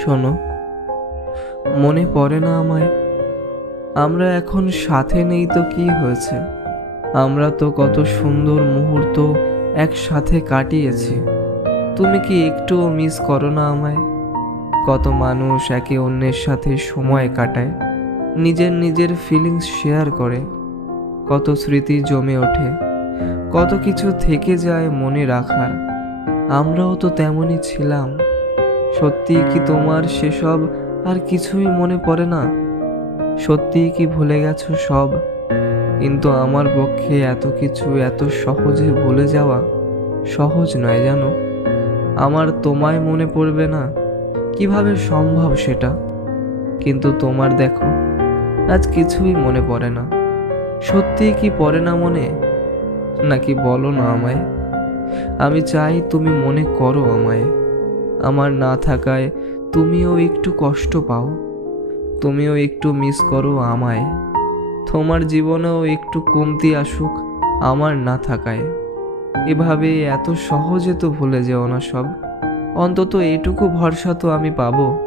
শোনো, মনে পড়ে না আমায়, আমরা এখন সাথে নেই তো কি হয়েছে? আমরা তো কত সুন্দর মুহূর্ত একসাথে কাটিয়েছি। তুমি কি একটুও মিস করো না আমায়? কত মানুষ একে অন্যের সাথে সময় কাটায়, নিজের নিজের ফিলিংস শেয়ার করে, কত স্মৃতি জমে ওঠে, কত কিছু থেকে যায় মনে রাখার। আমরাও তো তেমনই ছিলাম। সত্যি কি তোমার সেসব আর কিছুই মনে পড়ে না? সত্যি কি ভুলে গেছো সব? কিন্তু আমার পক্ষে এত কিছু এত সহজে ভুলে যাওয়া সহজ নয় জানো? আমার তোমায় মনে পড়বে না। কীভাবে সম্ভব সেটা? কিন্তু তোমার দেখো, আজ কিছুই মনে পড়ে না। সত্যি কি পড়ে না মনে? নাকি বলো না আমায়? আমি চাই তুমি মনে করো আমায়। আমার না থাকায় তুমিও একটু কষ্ট পাও। তুমিও একটু মিস করো আমায়। তোমার জীবনেও একটু কমতি আসুক আমার না থাকায়। এভাবে এত সহজে তো ভুলে যেও না সব। অন্তত এটুকু ভরসা তো আমি পাবো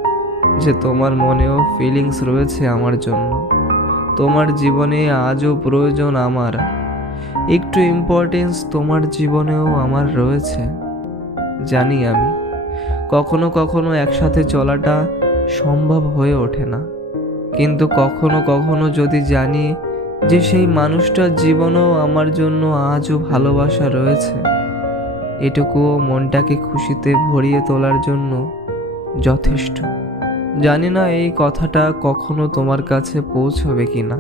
যে তোমার মনেও ফিলিংস রয়েছে আমার জন্য। তোমার জীবনে আজও প্রয়োজন আমার। একটু ইম্পর্টেন্স তোমার জীবনেও আমার রয়েছে, জানি আমি। কখনো কখনো একসাথে চলাটা সম্ভব হয়ে ওঠে না। কিন্তু কখনো কখনো যদি জানি যে সেই মানুষটার জীবনেও আমার জন্য আজও ভালোবাসা রয়েছে, এটুকুও মনটাকে খুশিতে ভরিয়ে তোলার জন্য যথেষ্ট। জানি না এই কথাটা কখনো তোমার কাছে পৌঁছবে কি না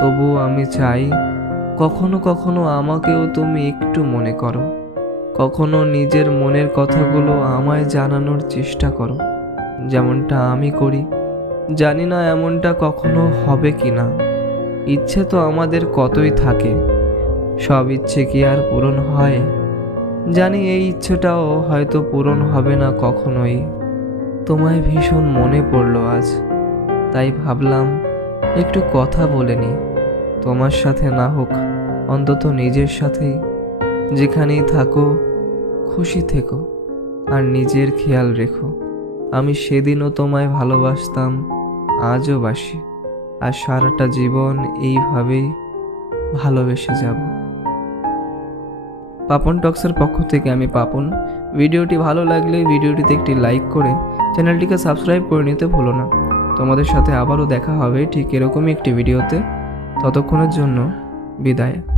তবুও আমি চাই কখনো কখনো আমাকেও তুমি একটু মনে করো। কখনো নিজের মনের কথাগুলো আমায় জানানোর চেষ্টা করো। যেমনটা আমি করি। জানি না এমনটা কখনো হবে কি না ইচ্ছে তো আমাদের কতই থাকে। সব ইচ্ছে কি আর পূরণ হয়? জানি এই ইচ্ছেটাও হয়তো পূরণ হবে না কখনোই। তোমায় ভীষণ মনে পড়ল আজ। তাই ভাবলাম, একটু কথা বলে নি। তোমার সাথে না হোক, অন্তত নিজের সাথেই। যেখানেই থাকো খুশি থেকো আর নিজের খেয়াল রেখো। আমি সেদিনও তোমায় ভালোবাসতাম, আজও বাসি। আর সারাটা জীবন এইভাবেই ভালোবেসে যাব। পাপন টক্সের পক্ষ থেকে আমি পাপন। ভিডিওটি ভালো লাগলে ভিডিওটিতে একটি লাইক করে চ্যানেলটিকে সাবস্ক্রাইব করে নিতে ভুলো না। তোমাদের সাথে আবারও দেখা হবে ঠিক এরকমই একটি ভিডিওতে। ততক্ষণের জন্য বিদায়।